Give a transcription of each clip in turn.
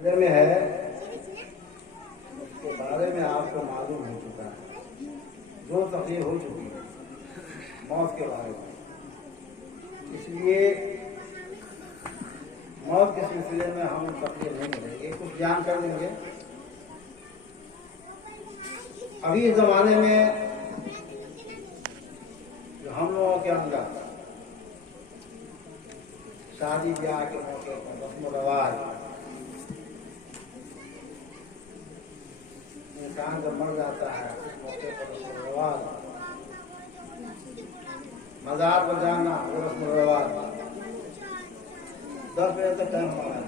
सिलसिले में है, उसके बारे में आपको मालूम हो चुका है, जो तकलीफ हो चुकी है मौत के बारे में। इसलिए मौत के सिलसिले में हम तकलीफ नहीं करेंगे, कुछ बयान कर देंगे। अभी इस जमाने में जो हम लोगों के अंदर शादी ब्याह के मौके पर रस्म रवाज, इंसान जब मर जाता है उस मौके पर रस्म रवाज, मजार पर जाना वो रस्म रवाज। 10 बजे तक टाइम हमारा है,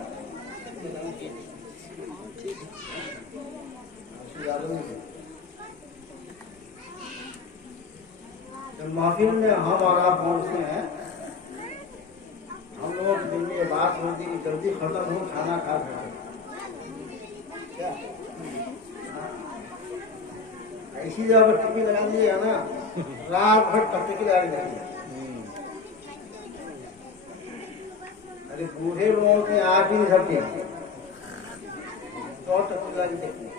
जब महफिल में हम और आप पहुंचते हैं, हम लोगों के दिल में ये बात होती कि जल्दी खत्म हो, खाना खा कर क्या ऐसी जगह पर टिक्की लगा दीजिएगा ना, रात भर तक टिक्की लगा दीजिए। अरे बूढ़े लोगों की आँख भी नहीं झपटी तो टक्की लगा देखिए,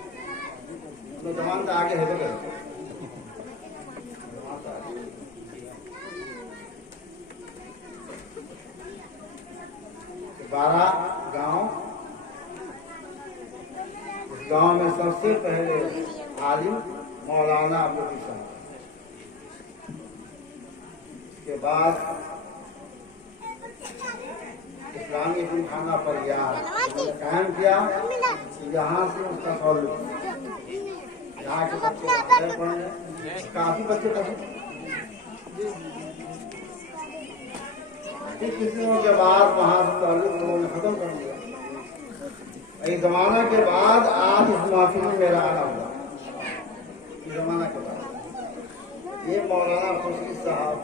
तो जवान तो आगे है तो 12 गांव, इस गांव में सबसे पहले आलिम मौलाना अब्दुल हसन, इसके बाद इस्लामी यतीमखाना पर कायम किया। यहाँ से उसका सॉल्व, यहाँ के बच्चे पढ़े, काफी बच्चे पढ़े। कुछ दिनों के बाद वहां से ताल्लुक लोगों ने खत्म कर दिया। इस जमाना के बाद आज इस महफिल में मेरा आना हुआ। इस जमाना के बाद ये मौलाना खुशी साहब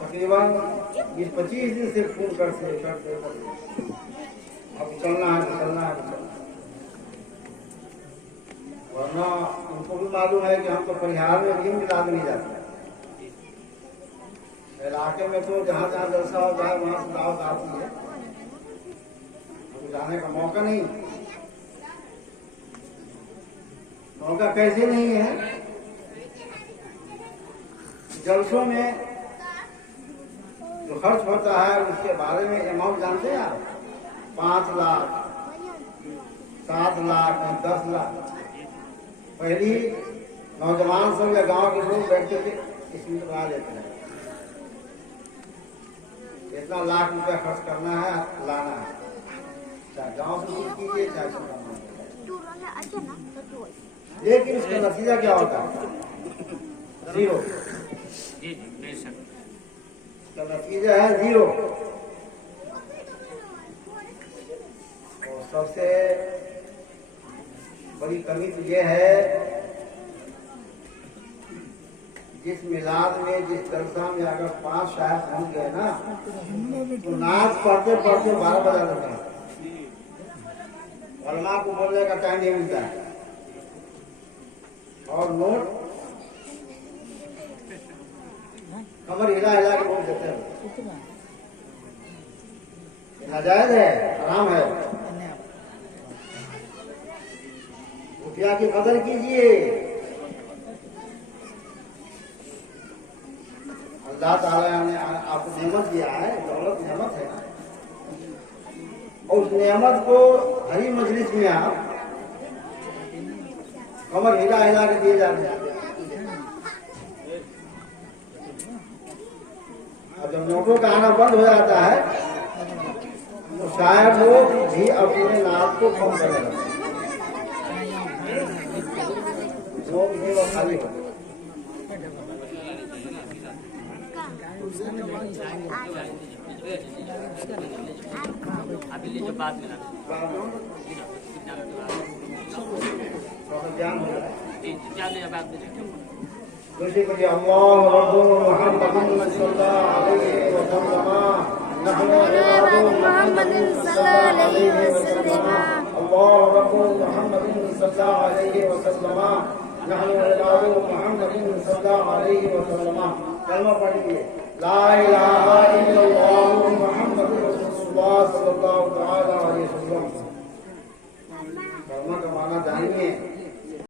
तकरीबन 20-25 दिन से फोन करते अब चलना है तो चलना है तो चलना, वरना उनको भी मालूम है कि हम तो परिहार में भी मिला नहीं जाते। इलाके में तो जहाँ जहाँ जलसा हो जाए वहाँ से दावत आती है, तो जाने का मौका नहीं। मौका कैसे नहीं है? जलसों में जो खर्च होता है उसके बारे में अमाउंट जानते हैं आप? 5 लाख, 7 लाख, 10 लाख। पहली नौजवान सब या गांव के लोग बैठते थे, इसमें तो आ लेते हैं इतना लाख रुपया खर्च करना है, लाना है, चाहे गांव से दूर कीजिए चाहे लेकिन उसका नतीजा क्या होता है? 0। इसका नतीजा है 0। और सबसे बड़ी कमी तो यह है, जिस मिलाद में जिस जलसा में अगर 5 शायर पहुंच गए ना, तो नाच पढ़ते पढ़ते 12 बजा देते हैं। उलमा को बोलने का टाइम नहीं मिलता है। और नोट कमर हिला हिला के बोल देते हैं, नाजायज है, हराम है। रुपया की कदर कीजिए। अल्लाह ताला ने आपको नेमत दिया है, दौलत नेमत है, और उस नेमत को हरी मजलिस में आप कमर हिला हिला के दिए जाते हैं। और जब नोटों का आना बंद हो जाता है तो शायद लोग भी अपने नाक को कम करेगा, लोग भी वो खाली हो। ज्ञान हो रहा है। दूसरी करिए अल्लाह रसूल मोहम्मद सल्लल्लाहु अलैहि वसल्लम, मोहम्मद सल्लल्लाहु अलैहि वसल्लम, अल्लाह रसूल मोहम्मद सल्लल्लाहु अलैहि वसल्लम, नहनु इलाहु मोहम्मद सल्लल्लाहु अलैहि वसल्लम। कलमा पढ़िए, ला इलाहा इल्लल्लाह मुहम्मदुर रसूलुल्लाह सल्लल्लाहु अलैहि कर्म का माना जानिए